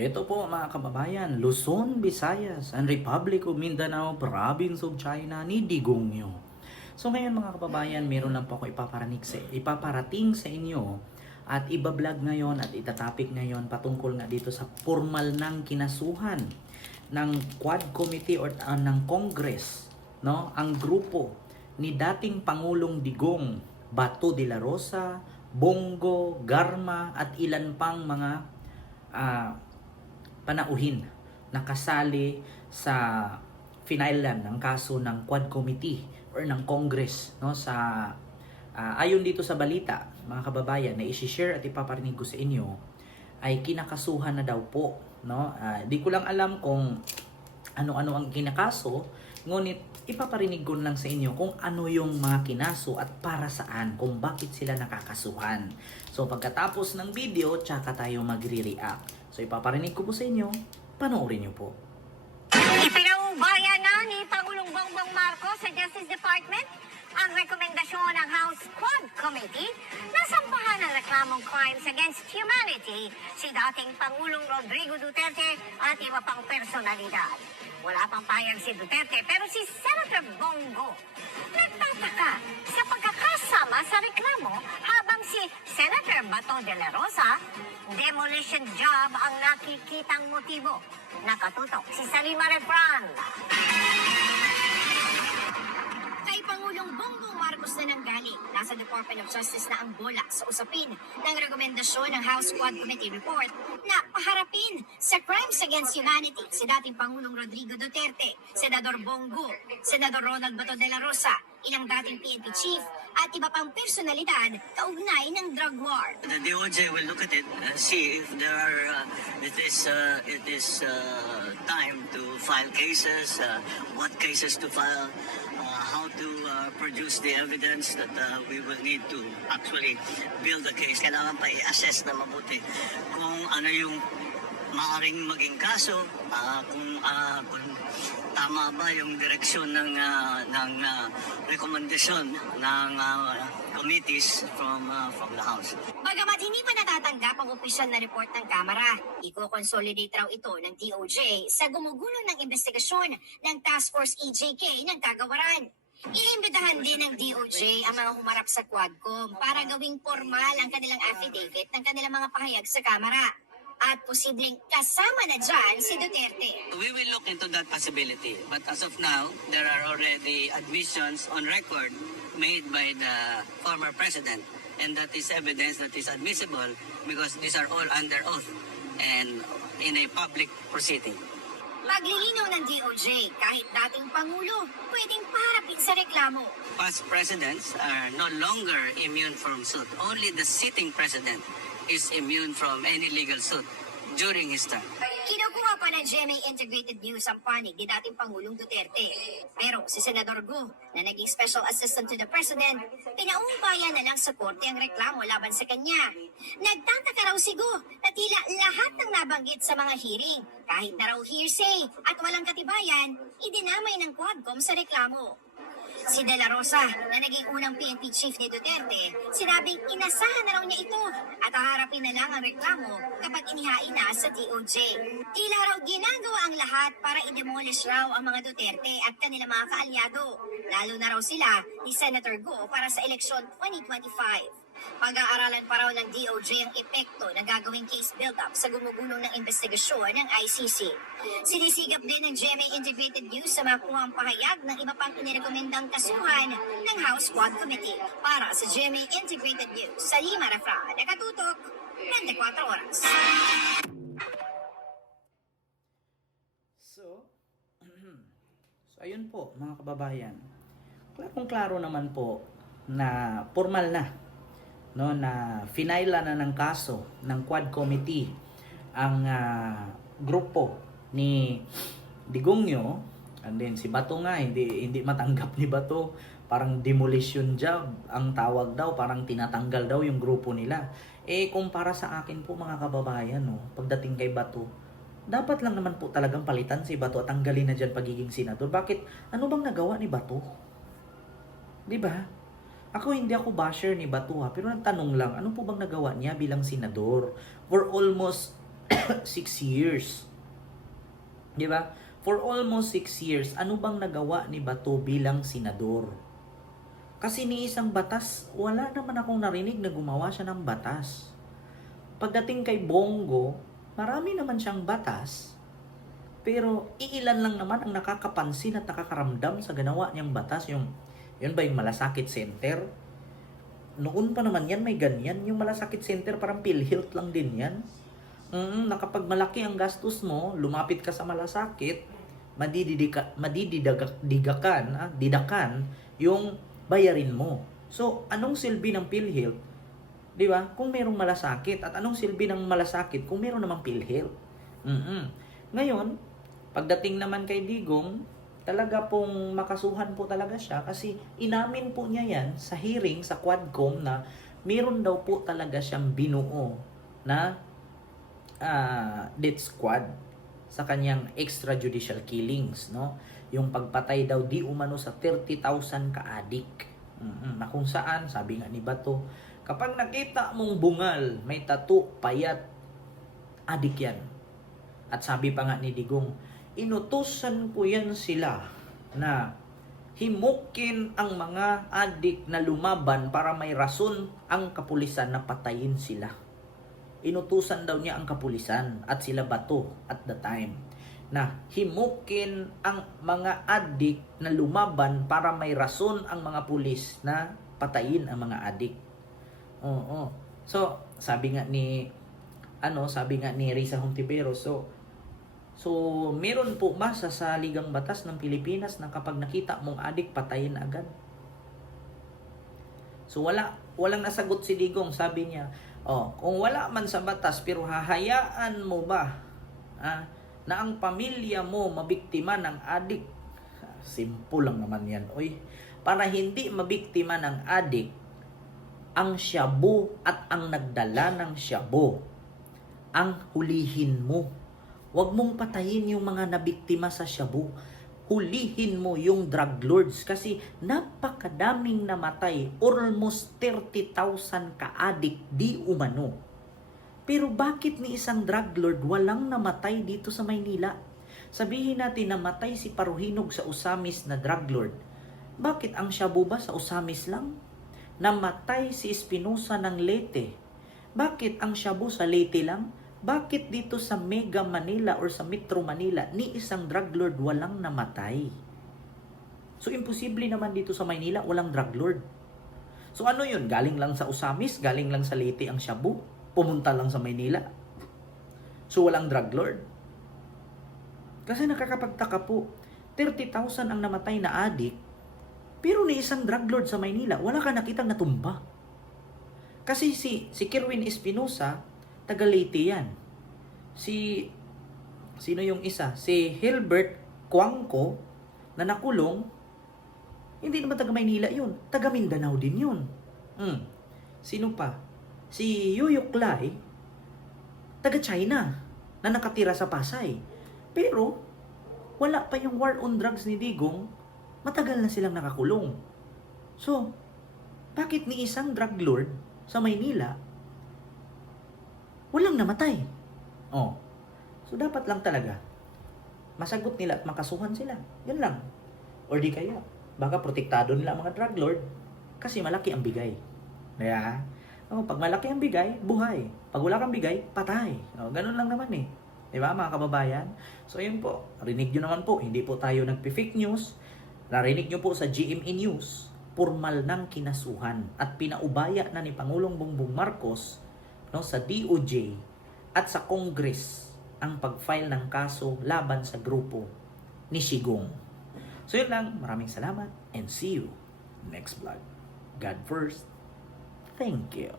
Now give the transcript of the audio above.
Ito po mga kababayan, Luzon, Visayas, and Republic of Mindanao, Province of China ni Digongyo. So ngayon mga kababayan, meron lang po ako ipaparating sa inyo at ibablog ngayon at itatapik ngayon patungkol nga dito sa formal ng kinasuhan ng Quad Committee or ng Congress, no? Ang grupo ni dating Pangulong Digong, Bato de la Rosa, Bongo, Garma at ilan pang mga ah, panauhin na kasali sa finailan ng kaso ng Quad Committee or ng Congress, no, sa ayon dito sa balita mga kababayan na i-share at ipaparinig ko sa inyo ay kinakasuhan na daw po, no. Di ko lang alam kung ano-ano ang kinakaso, ngunit ipaparinig ko lang sa inyo kung ano yung mga kinaso at para saan, kung bakit sila nakakasuhan. So pagkatapos ng video, tsaka tayo magre-react. So ipaparinig ko po sa inyo, panoorin nyo po. Ipinaubaya na ni Pangulong Bongbong Marcos sa Justice Department ang rekomendasyon ng House Quad Committee na sampahan ng reklamong crimes against humanity si dating Pangulong Rodrigo Duterte at iba pang personalidad. Wala pang payag si Duterte pero si Senator Bongo nagtataka sa pagkakasama sa reklamo habang si Senator Bato de la Rosa demolition job ang nakikitang motibo. Nakatutok si Salima Refran. Kay Pangulong Bongbong Marcos na nanggaling, nasa Department of Justice na ang bola sa usapin ng rekomendasyon ng House Quad Committee report na paharapin sa crimes against humanity si dating Pangulong Rodrigo Duterte, Senador Bongo, Senador Ronald Bato de la Rosa, ilang dating PNP chief at iba pang personalidad kaugnay ng drug war. The DOJ will look at it and see if there are, it is time to file cases, what cases to file, how to produce the evidence that we will need to actually build a case. Kailangan pa i-assess na mabuti kung ano yung maaaring maging kaso, kung tama ba yung direksyon ng rekomendasyon ng committees from the House. Bagamat hindi pa natatanggap ang opisyal na report ng Kamara, i-consolidate raw ito ng DOJ sa gumugulong ng investigasyon ng Task Force EJK ng Kagawaran. Iimbitahan din ng DOJ ang mga humarap sa Quadcom para gawing formal ang kanilang affidavit ng kanilang mga pahayag sa Kamara. At posibleng kasama na dyan si Duterte. We will look into that possibility. But as of now, there are already admissions on record made by the former president. And that is evidence that is admissible because these are all under oath and in a public proceeding. Maglilinaw ng DOJ kahit dating Pangulo, pwedeng paharapin sa reklamo. Past presidents are no longer immune from suit. Only the sitting president is immune from any legal suit during his term. Kinukuha pa ng GMA Integrated News ang panig ni dating Pangulong Duterte. Pero si Senador Go, na naging Special Assistant to the President, pinauumpayan na lang sa korte ang reklamo laban sa kanya. Nagtataka raw si Go na tila lahat ng nabanggit sa mga hearing, kahit na raw hearsay at walang katibayan, idinamay ng Quadcom sa reklamo. Si De La Rosa, na naging unang PNP chief ni Duterte, sinabing inasahan na raw niya ito at haharapin na lang ang reklamo kapag inihain na sa DOJ. Tila raw ginagawa ang lahat para i-demolish raw ang mga Duterte at kanilang mga kaalyado, lalo na raw sila ni Senator Go para sa eleksyon 2025. Pag-aaralan pa raw ng DOJ ang epekto ng gagawing case build-up sa gumugulong ng investigasyon ng ICC. Sinisigap din ng GMA Integrated News sa makuhang pahayag ng iba pang inirekomendang kasuhan ng House Quad Committee. Para sa GMA Integrated News, Salima Refran, nakatutok, 24 oras. So ayun po mga kababayan. Klaro naman po na formal na, no, na finaila na ng kaso ng Quad Committee ang grupo ni Digongyo, and then si Bato nga hindi matanggap ni Bato, parang demolition job ang tawag daw, parang tinatanggal daw yung grupo nila. Kung para sa akin po mga kababayan, no, pagdating kay Bato, dapat lang naman po talagang palitan si Bato at tanggalin na dyan pagiging senador. Bakit? Ano bang nagawa ni Bato? Di ba? Hindi ako basher ni Bato, pero nagtanong lang, ano po bang nagawa niya bilang senador? For almost 6 years. Di ba? For almost 6 years, ano bang nagawa ni Bato bilang senador? Kasi ni isang batas, wala naman akong narinig na gumawa siya ng batas. Pagdating kay Bongo, marami naman siyang batas, pero iilan lang naman ang nakakapansin at nakakaramdam sa ginawa niyang batas. Yun ba yung Malasakit Center? Noon pa naman yan, may ganyan. Yung Malasakit Center parang PhilHealth lang din yan. Na kapag malaki ang gastos mo, lumapit ka sa Malasakit, didakan yung bayarin mo. So, anong silbi ng PhilHealth? Di ba? Kung merong malasakit. At anong silbi ng malasakit kung meron namang PhilHealth? Ngayon, pagdating naman kay Digong, talaga pong makasuhan po talaga siya kasi inamin po niya yan sa hearing sa Quadcom na meron daw po talaga siyang binuo na death squad sa kanyang extrajudicial killings, no? Yung pagpatay daw di umano sa 30,000 ka-adik. Na kung saan, sabi nga ni Bato, kapag nakita mong bungal, may tattoo, payat, adik yan. At sabi pa nga ni Digong, inutusan ko yan sila na himukin ang mga adik na lumaban para may rason ang kapulisan na patayin sila. Inutusan daw niya ang kapulisan at sila Bato at the time na himukin ang mga adik na lumaban para may rason ang mga pulis na patayin ang mga adik. Oo. So, sabi nga ni Risa Hontiveros, so meron po ba sa saligang batas ng Pilipinas na kapag nakita mong adik, patayin agad? So walang nasagot si Digong. Sabi niya, kung wala man sa batas, pero hahayaan mo ba na ang pamilya mo mabiktima ng adik? Simple lang naman yan. Para hindi mabiktima ng adik, ang shabu at ang nagdala ng shabu, ang hulihin mo. Huwag mong patayin yung mga nabiktima sa shabu. Hulihin mo yung drug lords kasi napakadaming namatay. Almost 30,000 ka-adik di umano. Pero bakit ni isang drug lord walang namatay dito sa Maynila? Sabihin natin namatay si Paruhinog sa Usamis na drug lord. Bakit ang shabu ba sa Usamis lang? Namatay si Espinosa ng Leyte. Bakit ang shabu sa Leyte lang? Bakit dito sa Mega Manila or sa Metro Manila ni isang drug lord walang namatay? So imposible naman dito sa Maynila walang drug lord. So ano yun? Galing lang sa Usamis, galing lang sa Leyte ang shabu, pumunta lang sa Maynila. So walang drug lord. Kasi nakakapagtaka po, 30,000 ang namatay na adik, pero ni isang drug lord sa Maynila, wala ka nakitang natumba. Kasi si Kerwin Espinosa, taga Leyte yan. Sino yung isa? Si Hilbert Cuangco na nakulong, hindi naman taga Maynila yun. Taga Mindanao din yun. Sino pa? Si Yuyok Lai, taga China, na nakatira sa Pasay. Pero, wala pa yung war on drugs ni Digong, matagal na silang nakakulong. So, bakit ni isang drug lord sa Maynila walang namatay? So dapat lang talaga masagot nila at makasuhan sila. Yan lang. Or di kaya, baka protektado nila ang mga drug lord kasi malaki ang bigay. Kaya, pag malaki ang bigay, buhay. Pag wala kang bigay, patay. Ganun lang naman eh. Diba mga kababayan? So yun po, rinig nyo naman po, hindi po tayo nagpi-fake news. Narinig nyo po sa GMA News, formal ng kinasuhan at pinaubaya na ni Pangulong Bongbong Marcos sa DOJ at sa Congress ang pag-file ng kaso laban sa grupo ni Sigong. So yun lang, maraming salamat and see you next vlog. God first. Thank you.